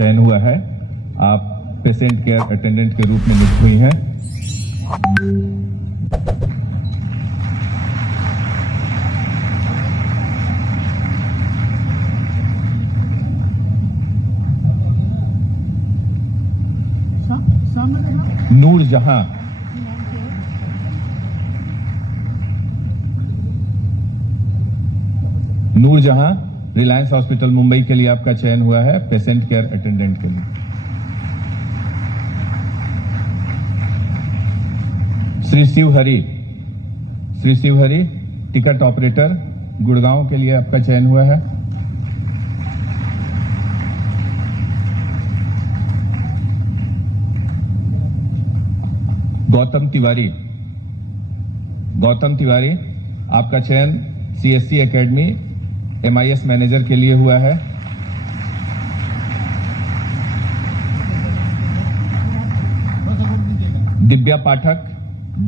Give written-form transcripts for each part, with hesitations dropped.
चयन हुआ है। आप पेशेंट केयर अटेंडेंट के रूप में नियुक्त हुई हैं। नूरजहां। नूरजहां रिलायंस हॉस्पिटल मुंबई के लिए आपका चयन हुआ है पेशेंट केयर अटेंडेंट के लिए। श्री शिवहरी टिकट ऑपरेटर गुड़गांव के लिए आपका चयन हुआ है। गौतम तिवारी आपका चयन सीएससी एकेडमी MIS मैनेजर के लिए हुआ है। Divya Pathak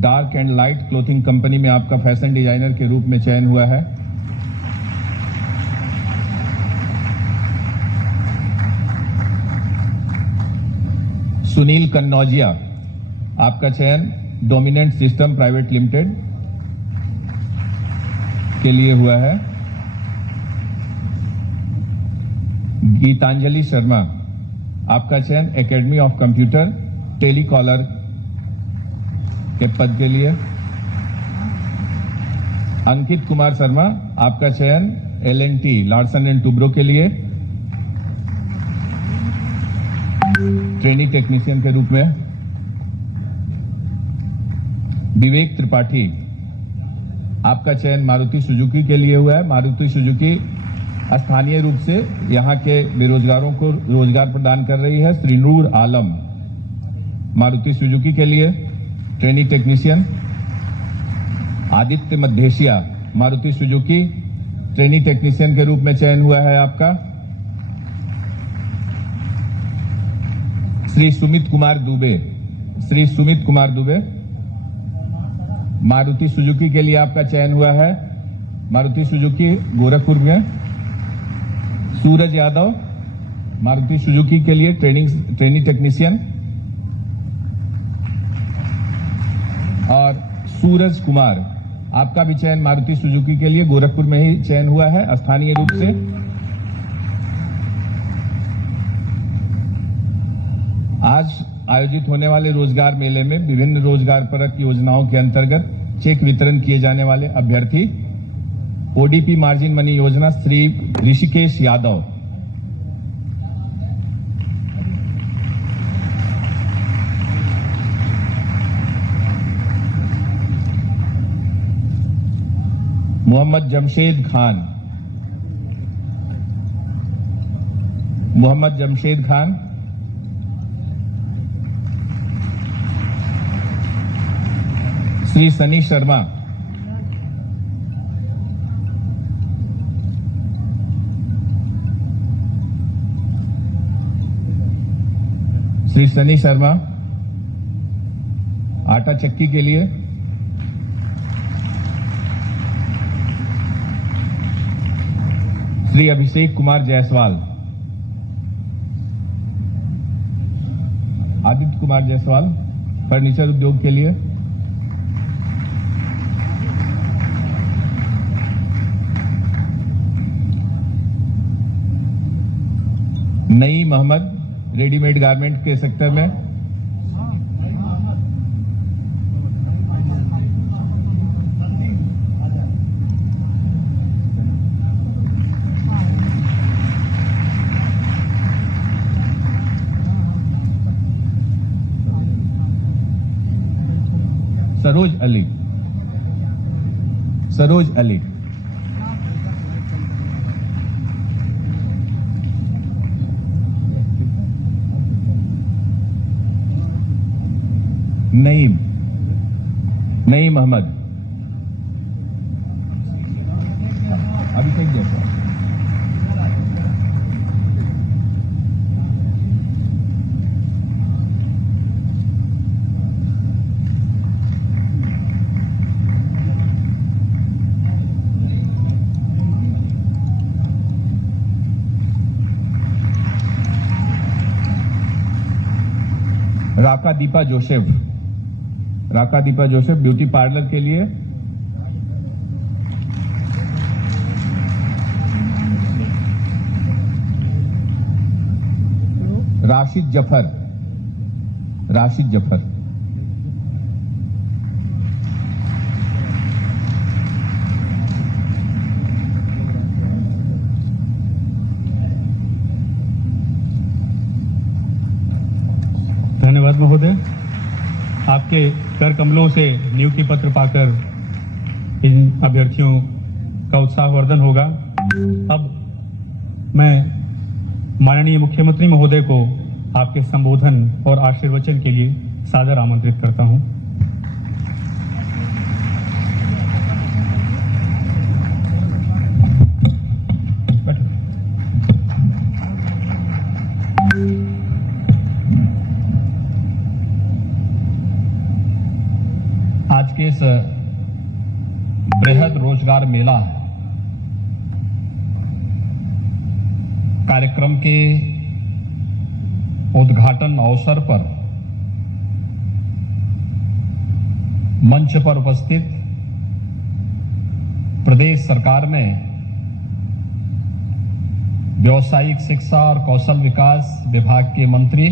dark and light clothing company में आपका फैशन डिजाइनर के रूप में चयन हुआ है। सुनील कन्नौजिया आपका चयन डोमिनेंट सिस्टम प्राइवेट लिमिटेड के लिए हुआ है। गीतांजलि शर्मा आपका चयन एकेडमी ऑफ कंप्यूटर टेलीकॉलर के पद के लिए। अंकित कुमार शर्मा आपका चयन L&T लार्सन एंड टुब्रो के लिए ट्रेनी टेक्नीशियन के रूप में। विवेक त्रिपाठी आपका चयन मारुति सुजुकी के लिए हुआ है। मारुति सुजुकी स्थानीय रूप से यहां के बेरोजगारों को रोजगार प्रदान कर रही है। श्रीनूर आलम मारुति सुजुकी के लिए trainee technician. Aditya Maddheshiya Maruti Suzuki trainee technician के रूप में चयन हुआ है आपका। श्री सुमित कुमार दुबे मारुति सुजुकी के लिए आपका चयन हुआ है। मारुति सुजुकी गोरखपुर में। सूरज यादव मारुति सुजुकी के लिए ट्रेनी टेक्नीशियन। और सूरज कुमार आपका भी चयन मारुति सुजुकी के लिए गोरखपुर में ही चयन हुआ है स्थानीय रूप से। आज आयोजित होने वाले रोजगार मेले में विभिन्न रोजगार परक योजनाओं के अंतर्गत चेक वितरण किए जाने वाले अभ्यर्थी ओडीपी मार्जिन मनी योजना श्री ऋषिकेश यादव मोहम्मद जमशेद खान श्री सनी शर्मा आटा चक्की के लिए। श्री अभिषेक कुमार जायसवाल आदित्य कुमार जायसवाल फर्नीचर उद्योग के लिए। नईम मोहम्मद रेडीमेड गारमेंट के सेक्टर में। सरोज अली नईम मोहम्मद अभिषेक जायसवाल। राका दीपा जोसेफ ब्यूटी पार्लर के लिए। राशिद जफर। धन्यवाद महोदय। आपके कर कमलों से नियुक्ति पत्र पाकर इन अभ्यर्थियों का उत्साहवर्धन होगा। अब मैं माननीय मुख्यमंत्री महोदय को आपके संबोधन और आशीर्वचन के लिए सादर आमंत्रित करता हूं। आज के इस बृहद रोजगार मेला कार्यक्रम के उद्घाटन अवसर पर मंच पर उपस्थित प्रदेश सरकार में व्यावसायिक शिक्षा और कौशल विकास विभाग के मंत्री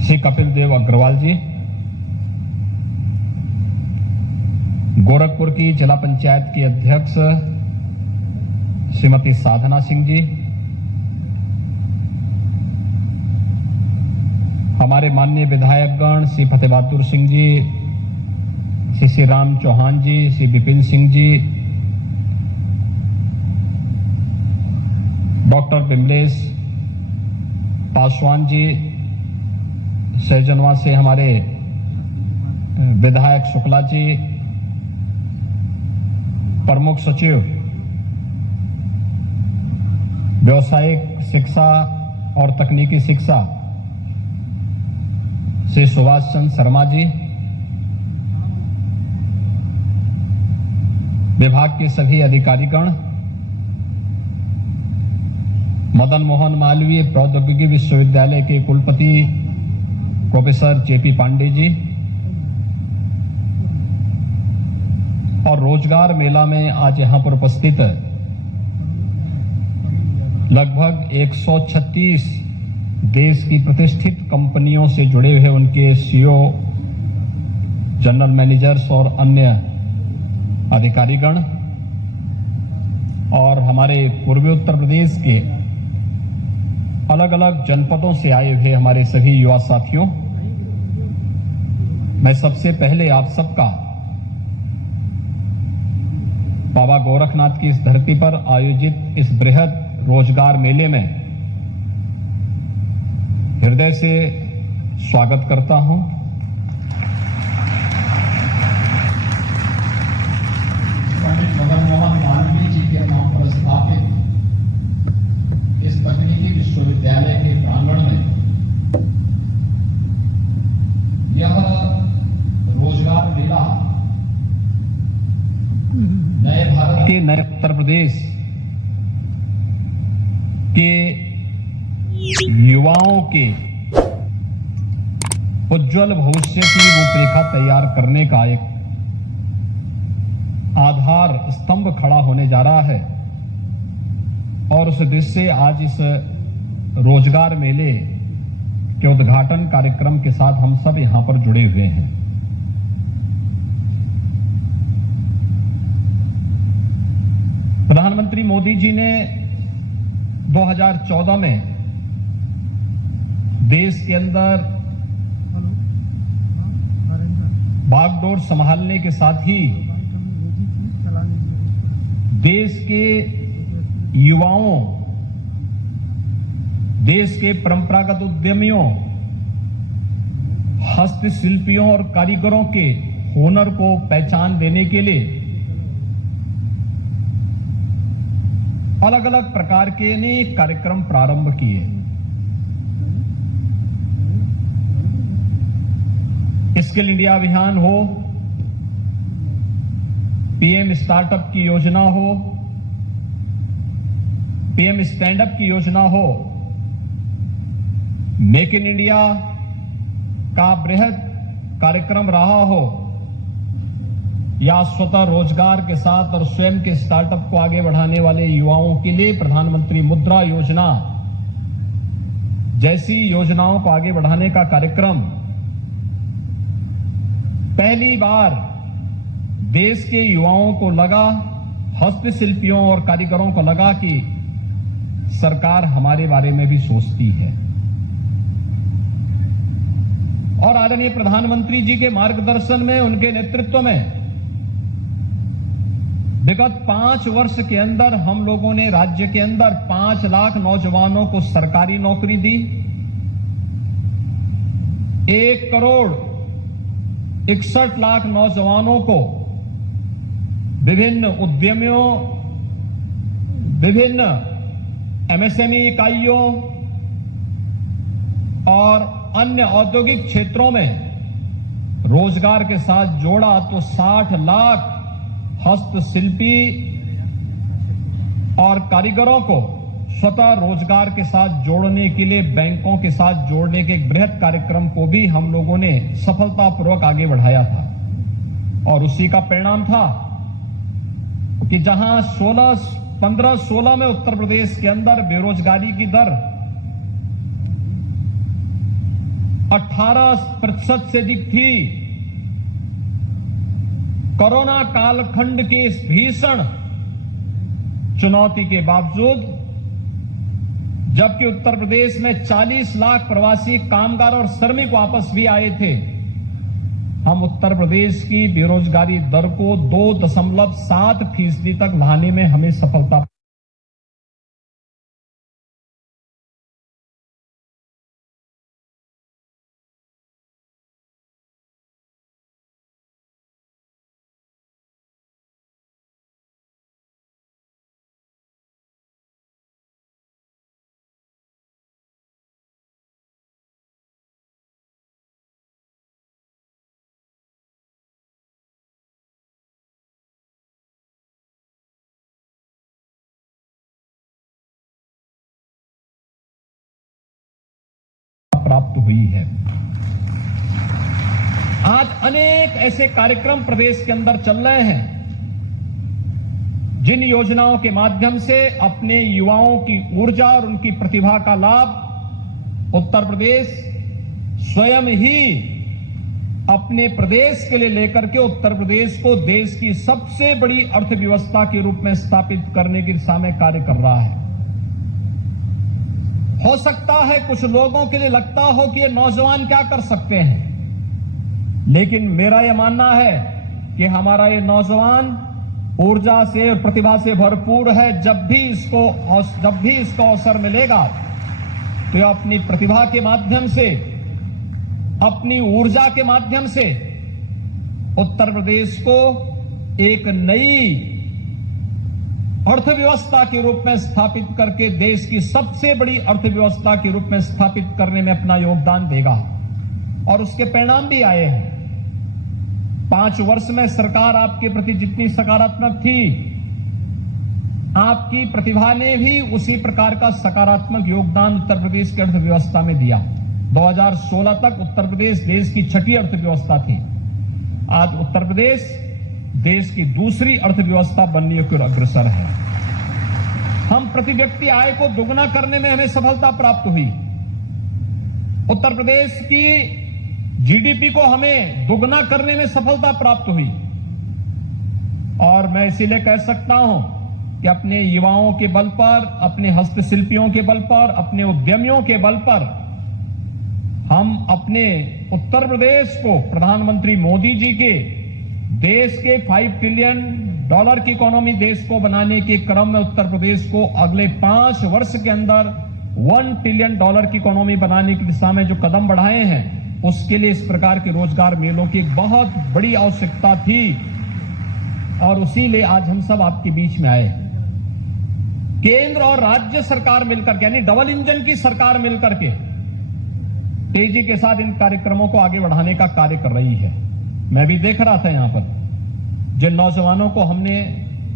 श्री कपिल देव अग्रवाल जी, गोरखपुर की जिला पंचायत की अध्यक्ष श्रीमती साधना सिंह जी, हमारे माननीय विधायकगण श्री फतेह बहादुर सिंह जी, श्री राम चौहान जी, श्री विपिन सिंह जी, डॉक्टर विमलेश पासवान जी, सहजनवा से हमारे विधायक शुक्ला जी, प्रमुख सचिव व्यावसायिक शिक्षा और तकनीकी शिक्षा श्री सुभाष चंद्र शर्मा जी, विभाग के सभी अधिकारीगण, मदन मोहन मालवीय प्रौद्योगिकी विश्वविद्यालय के कुलपति प्रोफेसर जेपी पांडे जी, और रोजगार मेला में आज यहां पर उपस्थित लगभग 136 देश की प्रतिष्ठित कंपनियों से जुड़े हुए उनके सीईओ, जनरल मैनेजर्स और अन्य अधिकारीगण, और हमारे पूर्वी उत्तर प्रदेश के अलग अलग जनपदों से आए हुए हमारे सभी युवा साथियों, मैं सबसे पहले आप सबका बाबा गोरखनाथ की इस धरती पर आयोजित इस बृहद रोजगार मेले में हृदय से स्वागत करता हूं। पंडित मदन मोहन मालवीय जी के नाम पर स्थापित इस तकनीकी विश्वविद्यालय के प्रांगण में यह रोजगार मेला नए भारत के, नए उत्तर प्रदेश के युवाओं के उज्जवल भविष्य की रूपरेखा तैयार करने का एक आधार स्तंभ खड़ा होने जा रहा है। और उस दृष्टि से आज इस रोजगार मेले के उद्घाटन कार्यक्रम के साथ हम सब यहां पर जुड़े हुए हैं। प्रधानमंत्री मोदी जी ने 2014 में देश के अंदर बागडोर संभालने के साथ ही देश के युवाओं, देश के परंपरागत उद्यमियों, हस्तशिल्पियों और कारीगरों के हुनर को पहचान देने के लिए अलग अलग प्रकार के अनेक कार्यक्रम प्रारंभ किए। स्किल इंडिया अभियान हो, पीएम स्टार्टअप की योजना हो, पीएम स्टैंड अप की योजना हो, मेक इन इंडिया का बृहद कार्यक्रम रहा हो, या स्वतः रोजगार के साथ और स्वयं के स्टार्टअप को आगे बढ़ाने वाले युवाओं के लिए प्रधानमंत्री मुद्रा योजना जैसी योजनाओं को आगे बढ़ाने का कार्यक्रम पहली बार देश के युवाओं को लगा, हस्तशिल्पियों और कारीगरों को लगा कि सरकार हमारे बारे में भी सोचती है। और आदरणीय प्रधानमंत्री जी के मार्गदर्शन में, उनके नेतृत्व में विगत 5 वर्ष के अंदर हम लोगों ने राज्य के अंदर 5 लाख नौजवानों को सरकारी नौकरी दी, 1 करोड़ 61 लाख नौजवानों को विभिन्न उद्यमियों, विभिन्न एमएसएमई इकाइयों और अन्य औद्योगिक क्षेत्रों में रोजगार के साथ जोड़ा, तो 60 लाख हस्तशिल्पी और कारीगरों को स्वतः रोजगार के साथ जोड़ने के लिए बैंकों के साथ जोड़ने के एक बृहद कार्यक्रम को भी हम लोगों ने सफलतापूर्वक आगे बढ़ाया था। और उसी का परिणाम था कि जहां 15-16 में उत्तर प्रदेश के अंदर बेरोजगारी की दर 18% से अधिक थी, कोरोना कालखंड के इस भीषण चुनौती के बावजूद, जबकि उत्तर प्रदेश में 40 लाख प्रवासी कामगार और श्रमिक वापस भी आए थे, हम उत्तर प्रदेश की बेरोजगारी दर को 2.7% तक लाने में हमें सफलता प्राप्त हुई है। आज अनेक ऐसे कार्यक्रम प्रदेश के अंदर चल रहे हैं जिन योजनाओं के माध्यम से अपने युवाओं की ऊर्जा और उनकी प्रतिभा का लाभ उत्तर प्रदेश स्वयं ही अपने प्रदेश के लिए लेकर के उत्तर प्रदेश को देश की सबसे बड़ी अर्थव्यवस्था के रूप में स्थापित करने की दिशा में कार्य कर रहा है। हो सकता है कुछ लोगों के लिए लगता हो कि ये नौजवान क्या कर सकते हैं, लेकिन मेरा यह मानना है कि हमारा ये नौजवान ऊर्जा से और प्रतिभा से भरपूर है। जब भी इसको अवसर मिलेगा तो ये अपनी प्रतिभा के माध्यम से, अपनी ऊर्जा के माध्यम से उत्तर प्रदेश को एक नई अर्थव्यवस्था के रूप में स्थापित करके देश की सबसे बड़ी अर्थव्यवस्था के रूप में स्थापित करने में अपना योगदान देगा। और उसके परिणाम भी आए हैं। 5 वर्ष में सरकार आपके प्रति जितनी सकारात्मक थी, आपकी प्रतिभा ने भी उसी प्रकार का सकारात्मक योगदान उत्तर प्रदेश की अर्थव्यवस्था में दिया। 2016 तक उत्तर प्रदेश देश की 6ठी अर्थव्यवस्था थी। आज उत्तर प्रदेश देश की दूसरी अर्थव्यवस्था बनने की ओर अग्रसर है। हम प्रति व्यक्ति आय को दोगुना करने में हमें सफलता प्राप्त हुई। उत्तर प्रदेश की जीडीपी को हमें दोगुना करने में सफलता प्राप्त हुई। और मैं इसीलिए कह सकता हूं कि अपने युवाओं के बल पर, अपने हस्तशिल्पियों के बल पर, अपने उद्यमियों के बल पर हम अपने उत्तर प्रदेश को प्रधानमंत्री मोदी जी के देश के $5 ट्रिलियन की इकोनॉमी देश को बनाने के क्रम में उत्तर प्रदेश को अगले 5 वर्ष के अंदर $1 ट्रिलियन की इकोनॉमी बनाने की दिशा में जो कदम बढ़ाए हैं, उसके लिए इस प्रकार के रोजगार मेलों की एक बहुत बड़ी आवश्यकता थी। और उसीलिए आज हम सब आपके बीच में आए। केंद्र और राज्य सरकार मिलकर के, यानी डबल इंजन की सरकार मिलकर के तेजी के साथ इन कार्यक्रमों को आगे बढ़ाने का कार्य कर रही है। मैं भी देख रहा था यहां पर जिन नौजवानों को हमने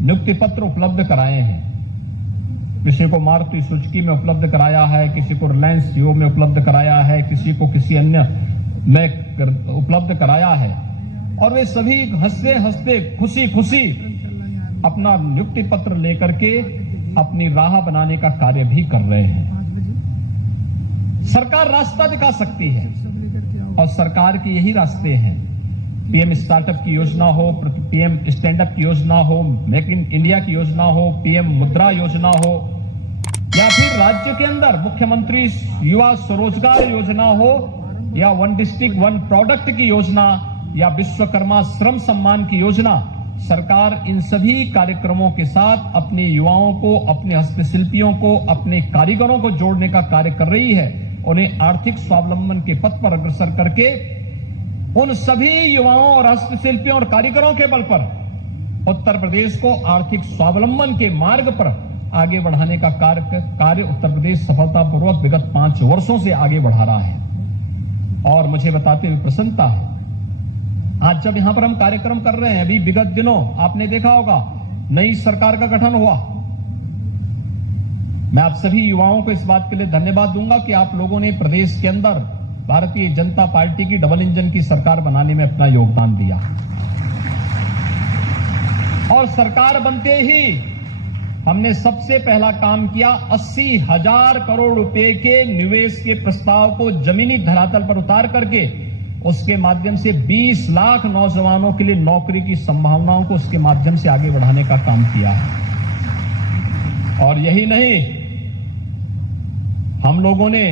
नियुक्ति पत्र उपलब्ध कराए हैं, किसी को मारुति सुजुकी में उपलब्ध कराया है, किसी को रिलायंस जियो में उपलब्ध कराया है, किसी को किसी अन्य में उपलब्ध कराया है। और वे सभी हंसते हंसते खुशी खुशी अपना नियुक्ति पत्र लेकर के अपनी राह बनाने का कार्य भी कर रहे हैं। सरकार रास्ता दिखा सकती है और सरकार के यही रास्ते हैं। पीएम स्टार्टअप की योजना हो, पीएम स्टैंड अप की योजना हो, मेक इन इंडिया की योजना हो, पीएम मुद्रा योजना हो, या फिर राज्य के अंदर मुख्यमंत्री युवा स्वरोजगार योजना हो, या वन डिस्ट्रिक्ट वन प्रोडक्ट की योजना, या विश्वकर्मा श्रम सम्मान की योजना। सरकार इन सभी कार्यक्रमों के साथ अपने युवाओं को, अपने हस्तशिल्पियों को, अपने कारीगरों को जोड़ने का कार्य कर रही है। उन्हें आर्थिक स्वावलंबन के पथ पर अग्रसर करके उन सभी युवाओं और हस्तशिल्पियों और कारीगरों के बल पर उत्तर प्रदेश को आर्थिक स्वावलंबन के मार्ग पर आगे बढ़ाने का कार्य उत्तर प्रदेश सफलतापूर्वक विगत 5 वर्षों से आगे बढ़ा रहा है। और मुझे बताते हुए प्रसन्नता है, आज जब यहां पर हम कार्यक्रम कर रहे हैं, अभी विगत दिनों आपने देखा होगा नई सरकार का गठन हुआ। मैं आप सभी युवाओं को इस बात के लिए धन्यवाद दूंगा कि आप लोगों ने प्रदेश के अंदर भारतीय जनता पार्टी की डबल इंजन की सरकार बनाने में अपना योगदान दिया। और सरकार बनते ही हमने सबसे पहला काम किया, 80,000 करोड़ रुपए के निवेश के प्रस्ताव को जमीनी धरातल पर उतार करके उसके माध्यम से 20 लाख नौजवानों के लिए नौकरी की संभावनाओं को उसके माध्यम से आगे बढ़ाने का काम किया है। और यही नहीं, हम लोगों ने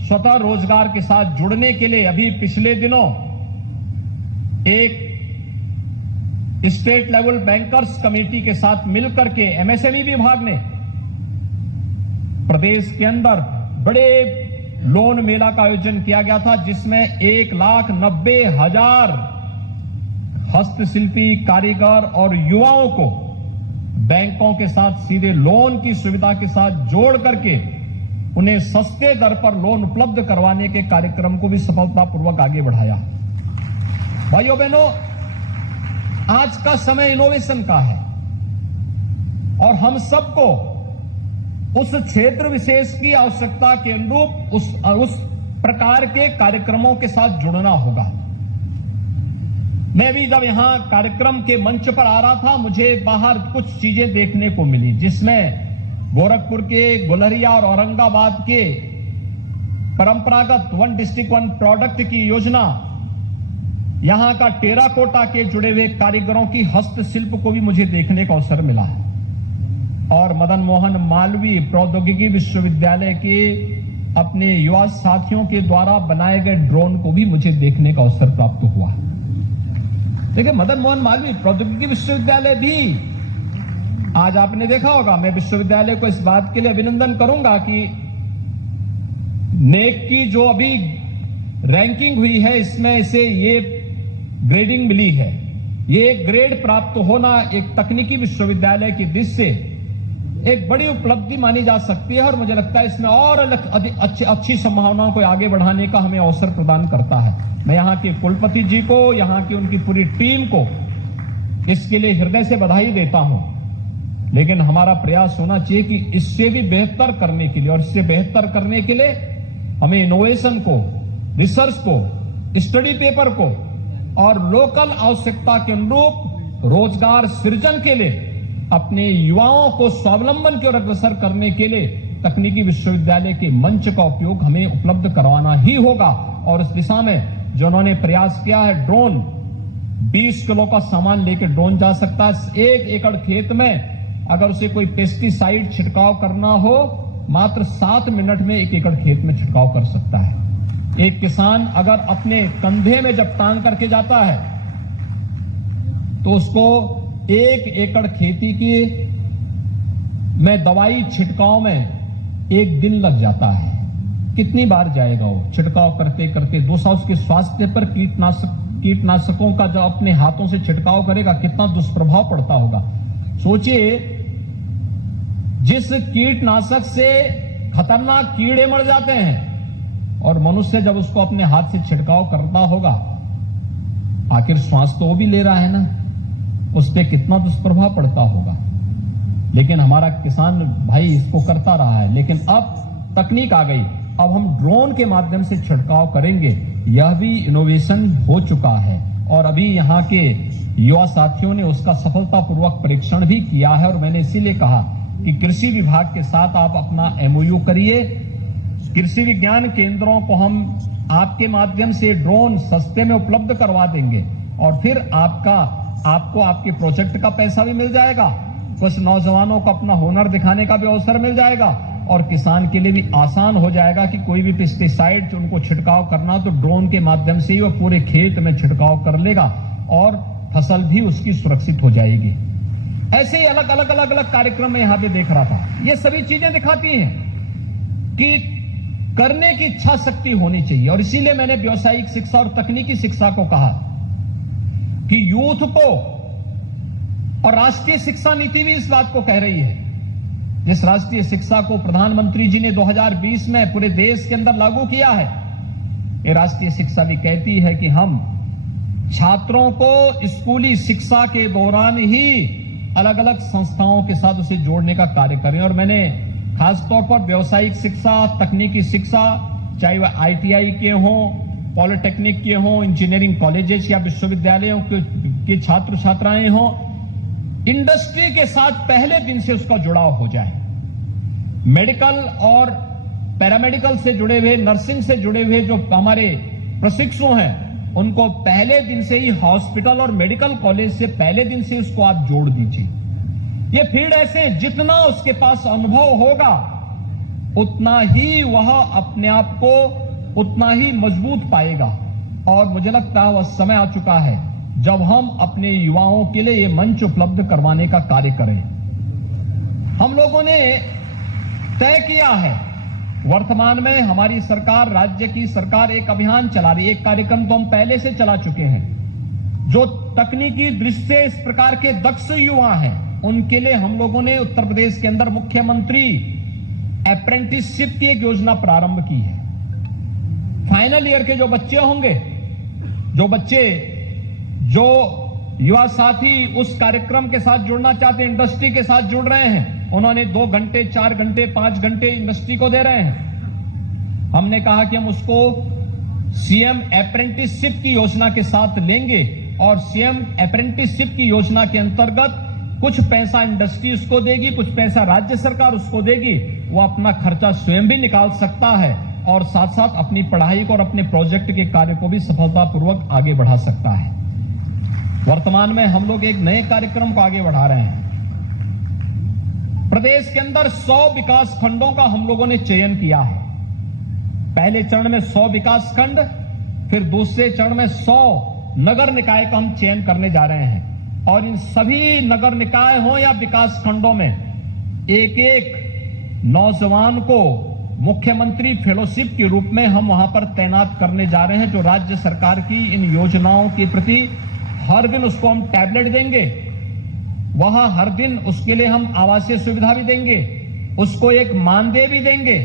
स्वतः रोजगार के साथ जुड़ने के लिए अभी पिछले दिनों एक स्टेट लेवल बैंकर्स कमेटी के साथ मिलकर के एमएसएमई विभाग ने प्रदेश के अंदर बड़े लोन मेला का आयोजन किया गया था, जिसमें 1,90,000 हस्तशिल्पी, कारीगर और युवाओं को बैंकों के साथ सीधे लोन की सुविधा के साथ जोड़ करके उन्हें सस्ते दर पर लोन उपलब्ध करवाने के कार्यक्रम को भी सफलतापूर्वक आगे बढ़ाया। भाइयों बहनों, आज का समय इनोवेशन का है और हम सबको उस क्षेत्र विशेष की आवश्यकता के अनुरूप उस प्रकार के कार्यक्रमों के साथ जुड़ना होगा। मैं भी जब यहां कार्यक्रम के मंच पर आ रहा था, मुझे बाहर कुछ चीजें देखने को मिली, जिसमें गोरखपुर के गुलरिया और औरंगाबाद के परंपरागत वन डिस्ट्रिक्ट वन प्रोडक्ट की योजना, यहां का टेराकोटा के जुड़े हुए कारीगरों की हस्तशिल्प को भी मुझे देखने का अवसर मिला है। और मदन मोहन मालवीय प्रौद्योगिकी विश्वविद्यालय के अपने युवा साथियों के द्वारा बनाए गए ड्रोन को भी मुझे देखने का अवसर प्राप्त हुआ। देखिए, मदन मोहन मालवीय प्रौद्योगिकी विश्वविद्यालय भी, आज आपने देखा होगा, मैं विश्वविद्यालय को इस बात के लिए अभिनंदन करूंगा कि नेक की जो अभी रैंकिंग हुई है, इसमें इसे ये ग्रेडिंग मिली है। ये ग्रेड प्राप्त होना एक तकनीकी विश्वविद्यालय की दृष्टि से एक बड़ी उपलब्धि मानी जा सकती है और मुझे लगता है इसमें और अच्छी संभावनाओं को आगे बढ़ाने का हमें अवसर प्रदान करता है। मैं यहां के कुलपति जी को, यहां की उनकी पूरी टीम को इसके लिए हृदय से बधाई देता हूं। लेकिन हमारा प्रयास होना चाहिए कि इससे भी बेहतर करने के लिए, और इससे बेहतर करने के लिए हमें इनोवेशन को, रिसर्च को, स्टडी पेपर को और लोकल आवश्यकता के अनुरूप रोजगार सृजन के लिए अपने युवाओं को स्वावलंबन की ओर अग्रसर करने के लिए तकनीकी विश्वविद्यालय के मंच का उपयोग हमें उपलब्ध करवाना ही होगा। और इस दिशा में जो उन्होंने प्रयास किया है, ड्रोन 20 किलो का सामान लेकर ड्रोन जा सकता है। 1 एकड़ खेत में अगर उसे कोई पेस्टिसाइड छिड़काव करना हो, मात्र 7 मिनट में 1 एकड़ खेत में छिड़काव कर सकता है। एक किसान अगर अपने कंधे में जब टांग करके जाता है तो उसको 1 एकड़ खेती की में दवाई छिड़काव में 1 दिन लग जाता है। कितनी बार जाएगा वो छिड़काव करते करते? दूसरा, उसके स्वास्थ्य पर कीटनाशकों का जो अपने हाथों से छिड़काव करेगा, कितना दुष्प्रभाव पड़ता होगा। सोचिए, जिस कीटनाशक से खतरनाक कीड़े मर जाते हैं और मनुष्य जब उसको अपने हाथ से छिड़काव करता होगा, आखिर श्वास तो वो भी ले रहा है ना, उस पर कितना दुष्प्रभाव पड़ता होगा। लेकिन हमारा किसान भाई इसको करता रहा है। लेकिन अब तकनीक आ गई, अब हम ड्रोन के माध्यम से छिड़काव करेंगे। यह भी इनोवेशन हो चुका है और अभी यहाँ के युवा साथियों ने उसका सफलतापूर्वक परीक्षण भी किया है। और मैंने इसीलिए कहा कि कृषि विभाग के साथ आप अपना MOU करिए। कृषि विज्ञान केंद्रों को हम आपके माध्यम से ड्रोन सस्ते में उपलब्ध करवा देंगे और फिर आपको आपके प्रोजेक्ट का पैसा भी मिल जाएगा, कुछ नौजवानों को अपना हुनर दिखाने का भी अवसर मिल जाएगा और किसान के लिए भी आसान हो जाएगा कि कोई भी पेस्टिसाइड उनको छिड़काव करना तो ड्रोन के माध्यम से ही वो पूरे खेत में छिड़काव कर लेगा और फसल भी उसकी सुरक्षित हो जाएगी। ऐसे ही अलग अलग कार्यक्रम में यहां पे देख रहा था। ये सभी चीजें दिखाती हैं कि करने की इच्छा शक्ति होनी चाहिए। और इसीलिए मैंने व्यावसायिक शिक्षा और तकनीकी शिक्षा को कहा कि यूथ को, और राष्ट्रीय शिक्षा नीति भी इस बात को कह रही है, जिस राष्ट्रीय शिक्षा को प्रधानमंत्री जी ने 2020 में पूरे देश के अंदर लागू किया है, ये राष्ट्रीय शिक्षा भी कहती है कि हम छात्रों को स्कूली शिक्षा के दौरान ही अलग अलग संस्थाओं के साथ उसे जोड़ने का कार्य करें। और मैंने खासतौर पर व्यावसायिक शिक्षा, तकनीकी शिक्षा, चाहे वह ITI के हों, पॉलिटेक्निक के हों, इंजीनियरिंग कॉलेजेस या विश्वविद्यालयों के छात्र छात्राएं हों, इंडस्ट्री के साथ पहले दिन से उसका जुड़ाव हो जाए। मेडिकल और पैरामेडिकल से जुड़े हुए, नर्सिंग से जुड़े हुए जो हमारे प्रशिक्षु हैं, उनको पहले दिन से ही हॉस्पिटल और मेडिकल कॉलेज से पहले दिन से उसको आप जोड़ दीजिए। ये फील्ड ऐसे जितना उसके पास अनुभव होगा उतना ही वह अपने आप को उतना ही मजबूत पाएगा। और मुझे लगता है वह समय आ चुका है जब हम अपने युवाओं के लिए ये मंच उपलब्ध करवाने का कार्य करें। हम लोगों ने तय किया है, वर्तमान में हमारी सरकार, राज्य की सरकार एक अभियान चला रही है। एक कार्यक्रम तो हम पहले से चला चुके हैं। जो तकनीकी दृष्टि से इस प्रकार के दक्ष युवा हैं, उनके लिए हम लोगों ने उत्तर प्रदेश के अंदर मुख्यमंत्री अप्रेंटिसशिप की एक योजना प्रारंभ की है। फाइनल ईयर के जो बच्चे होंगे, जो युवा साथी उस कार्यक्रम के साथ जुड़ना चाहते हैं, इंडस्ट्री के साथ जुड़ रहे हैं, उन्होंने 2 घंटे, 4 घंटे, 5 घंटे इंडस्ट्री को दे रहे हैं। हमने कहा कि हम उसको CM अप्रेंटिसशिप की योजना के साथ लेंगे और CM अप्रेंटिसशिप की योजना के अंतर्गत कुछ पैसा इंडस्ट्री उसको देगी, कुछ पैसा राज्य सरकार उसको देगी। वो अपना खर्चा स्वयं भी निकाल सकता है और साथ साथ अपनी पढ़ाई को और अपने प्रोजेक्ट के कार्य को भी सफलतापूर्वक आगे बढ़ा सकता है। वर्तमान में हम लोग एक नए कार्यक्रम को आगे बढ़ा रहे हैं। प्रदेश के अंदर 100 विकास खंडों का हम लोगों ने चयन किया है। पहले चरण में 100 विकास खंड, फिर दूसरे चरण में 100 नगर निकाय का हम चयन करने जा रहे हैं। और इन सभी नगर निकाय हो या विकास खंडों में एक एक नौजवान को मुख्यमंत्री फेलोशिप के रूप में हम वहां पर तैनात करने जा रहे हैं, जो राज्य सरकार की इन योजनाओं के प्रति हर दिन उसको हम टैबलेट देंगे। वहां हर दिन उसके लिए हम आवासीय सुविधा भी देंगे, उसको एक मानदेय भी देंगे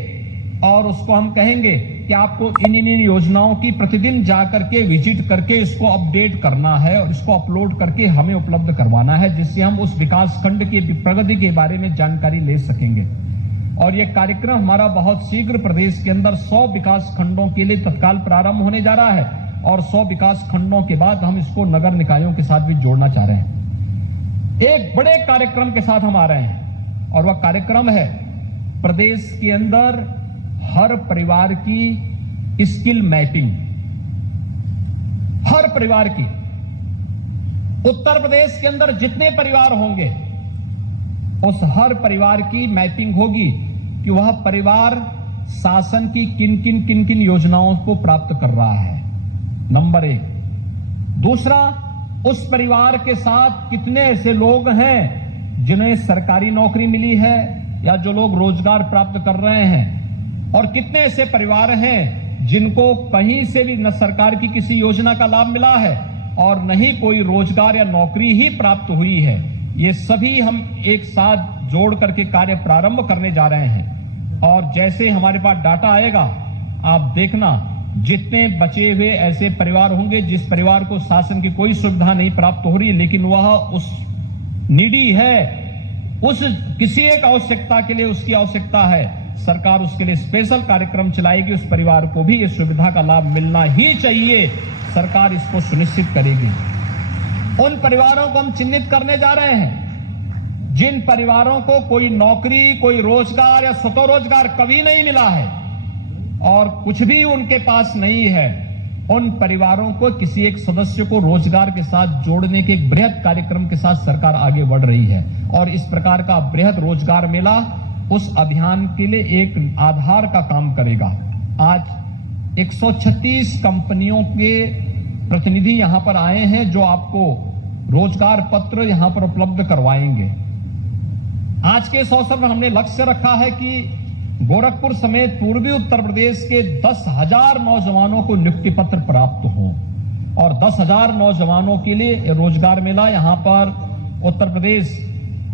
और उसको हम कहेंगे कि आपको इन योजनाओं की प्रतिदिन जाकर के विजिट करके इसको अपडेट करना है और इसको अपलोड करके हमें उपलब्ध करवाना है, जिससे हम उस विकास खंड की प्रगति के बारे में जानकारी ले सकेंगे। और यह कार्यक्रम हमारा बहुत शीघ्र प्रदेश के अंदर 100 विकास खंडों के लिए तत्काल प्रारंभ होने जा रहा है और 100 विकास खंडों के बाद हम इसको नगर निकायों के साथ भी जोड़ना चाह रहे हैं। एक बड़े कार्यक्रम के साथ हम आ रहे हैं और वह कार्यक्रम है प्रदेश के अंदर हर परिवार की स्किल मैपिंग। हर परिवार की, उत्तर प्रदेश के अंदर जितने परिवार होंगे उस हर परिवार की मैपिंग होगी कि वह परिवार शासन की किन किन योजनाओं को प्राप्त कर रहा है, नंबर 1। दूसरा, उस परिवार के साथ कितने ऐसे लोग हैं जिन्हें सरकारी नौकरी मिली है या जो लोग रोजगार प्राप्त कर रहे हैं, और कितने ऐसे परिवार हैं जिनको कहीं से भी न सरकार की किसी योजना का लाभ मिला है और न ही कोई रोजगार या नौकरी ही प्राप्त हुई है। ये सभी हम एक साथ जोड़ करके कार्य प्रारंभ करने जा रहे हैं। और जैसे हमारे पास डाटा आएगा, आप देखना, जितने बचे हुए ऐसे परिवार होंगे जिस परिवार को शासन की कोई सुविधा नहीं प्राप्त हो रही, लेकिन वह उस नीडी है, उस किसी एक आवश्यकता के लिए उसकी आवश्यकता है, सरकार उसके लिए स्पेशल कार्यक्रम चलाएगी। उस परिवार को भी इस सुविधा का लाभ मिलना ही चाहिए, सरकार इसको सुनिश्चित करेगी। उन परिवारों को हम चिन्हित करने जा रहे हैं जिन परिवारों को कोई नौकरी, कोई रोजगार या स्वरोजगार कभी नहीं मिला है और कुछ भी उनके पास नहीं है। उन परिवारों को किसी एक सदस्य को रोजगार के साथ जोड़ने के एक बृहद कार्यक्रम के साथ सरकार आगे बढ़ रही है और इस प्रकार का बृहद रोजगार मेला उस अभियान के लिए एक आधार का काम करेगा। आज 136 कंपनियों के प्रतिनिधि यहां पर आए हैं जो आपको रोजगार पत्र यहां पर उपलब्ध करवाएंगे। आज के इस अवसर पर हमने लक्ष्य रखा है कि गोरखपुर समेत पूर्वी उत्तर प्रदेश के 10,000 नौजवानों को नियुक्ति पत्र प्राप्त हों और 10,000 नौजवानों के लिए रोजगार मेला यहां पर उत्तर प्रदेश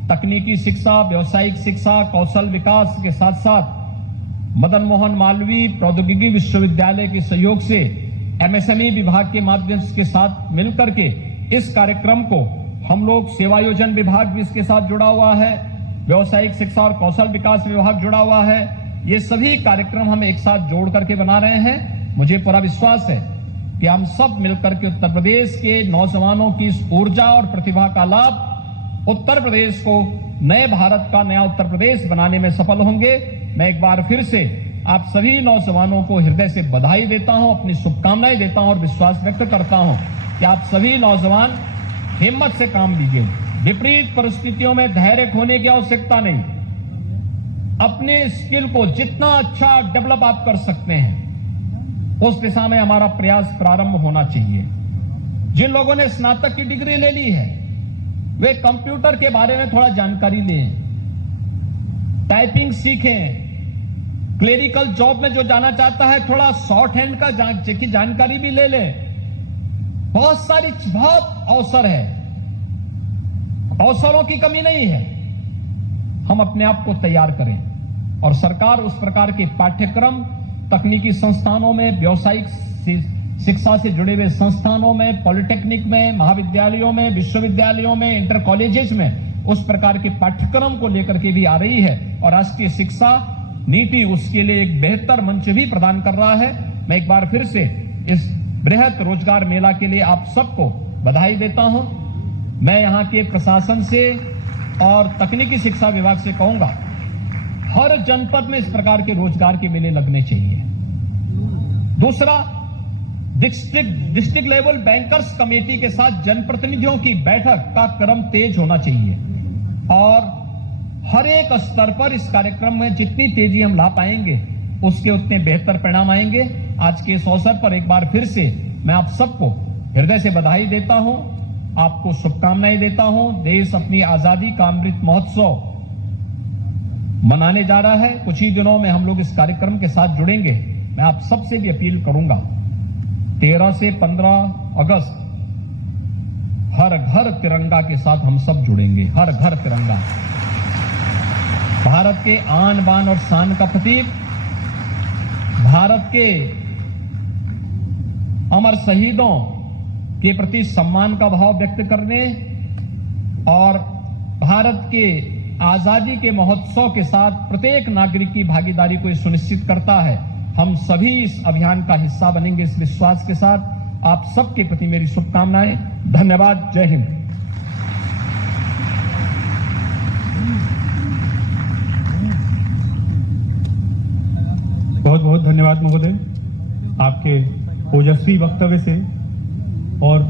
तकनीकी शिक्षा, व्यावसायिक शिक्षा, कौशल विकास के साथ साथ मदन मोहन मालवीय प्रौद्योगिकी विश्वविद्यालय के सहयोग से एमएसएमई विभाग के माध्यम के साथ मिलकर के इस कार्यक्रम को हम लोग सेवायोजन विभाग भी इसके साथ जुड़ा हुआ है, व्यावसायिक शिक्षा और कौशल विकास विभाग जुड़ा हुआ है। ये सभी कार्यक्रम हम एक साथ जोड़ करके बना रहे हैं। मुझे पूरा विश्वास है कि हम सब मिलकर के उत्तर प्रदेश के नौजवानों की इस ऊर्जा और प्रतिभा का लाभ उत्तर प्रदेश को नए भारत का नया उत्तर प्रदेश बनाने में सफल होंगे। मैं एक बार फिर से आप सभी नौजवानों को हृदय से बधाई देता हूं, अपनी शुभकामनाएं देता हूं और विश्वास व्यक्त करता हूं कि आप सभी नौजवान हिम्मत से काम लीजिए। विपरीत परिस्थितियों में धैर्य खोने की आवश्यकता नहीं। अपने स्किल को जितना अच्छा डेवलप आप कर सकते हैं उस दिशा में हमारा प्रयास प्रारंभ होना चाहिए। जिन लोगों ने स्नातक की डिग्री ले ली है वे कंप्यूटर के बारे में थोड़ा जानकारी लें, टाइपिंग सीखें। क्लेरिकल जॉब में जो जाना चाहता है थोड़ा शॉर्ट हैंड का जानकारी भी ले ले। बहुत अवसर है, अवसरों की कमी नहीं है। हम अपने आप को तैयार करें और सरकार उस प्रकार के पाठ्यक्रम तकनीकी संस्थानों में, व्यावसायिक शिक्षा से जुड़े हुए संस्थानों में, पॉलिटेक्निक में, महाविद्यालयों में, विश्वविद्यालयों में, इंटर कॉलेजेस में उस प्रकार के पाठ्यक्रम को लेकर के भी आ रही है और राष्ट्रीय शिक्षा नीति उसके लिए एक बेहतर मंच भी प्रदान कर रहा है। मैं एक बार फिर से इस बृहद रोजगार मेला के लिए आप सबको बधाई देता हूं। मैं यहां के प्रशासन से और तकनीकी शिक्षा विभाग से कहूंगा हर जनपद में इस प्रकार के रोजगार के मेले लगने चाहिए। दूसरा, डिस्ट्रिक्ट लेवल बैंकर्स कमेटी के साथ जनप्रतिनिधियों की बैठक का क्रम तेज होना चाहिए और हर एक स्तर पर इस कार्यक्रम में जितनी तेजी हम ला पाएंगे उसके उतने बेहतर परिणाम आएंगे। आज के इस अवसर पर एक बार फिर से मैं आप सबको हृदय से बधाई देता हूं, आपको शुभकामनाएं देता हूं। देश अपनी आजादी का अमृत महोत्सव मनाने जा रहा है। कुछ ही दिनों में हम लोग इस कार्यक्रम के साथ जुड़ेंगे। मैं आप सबसे भी अपील करूंगा 13 से 15 अगस्त हर घर तिरंगा के साथ हम सब जुड़ेंगे। हर घर तिरंगा भारत के आन बान और शान का प्रतीक, भारत के अमर शहीदों के प्रति सम्मान का भाव व्यक्त करने और भारत के आजादी के महोत्सव के साथ प्रत्येक नागरिक की भागीदारी को सुनिश्चित करता है। हम सभी इस अभियान का हिस्सा बनेंगे इस विश्वास के साथ। आप सबके प्रति मेरी शुभकामनाएं। धन्यवाद। जय हिंद। बहुत बहुत धन्यवाद महोदय, आपके ओजस्वी वक्तव्य से और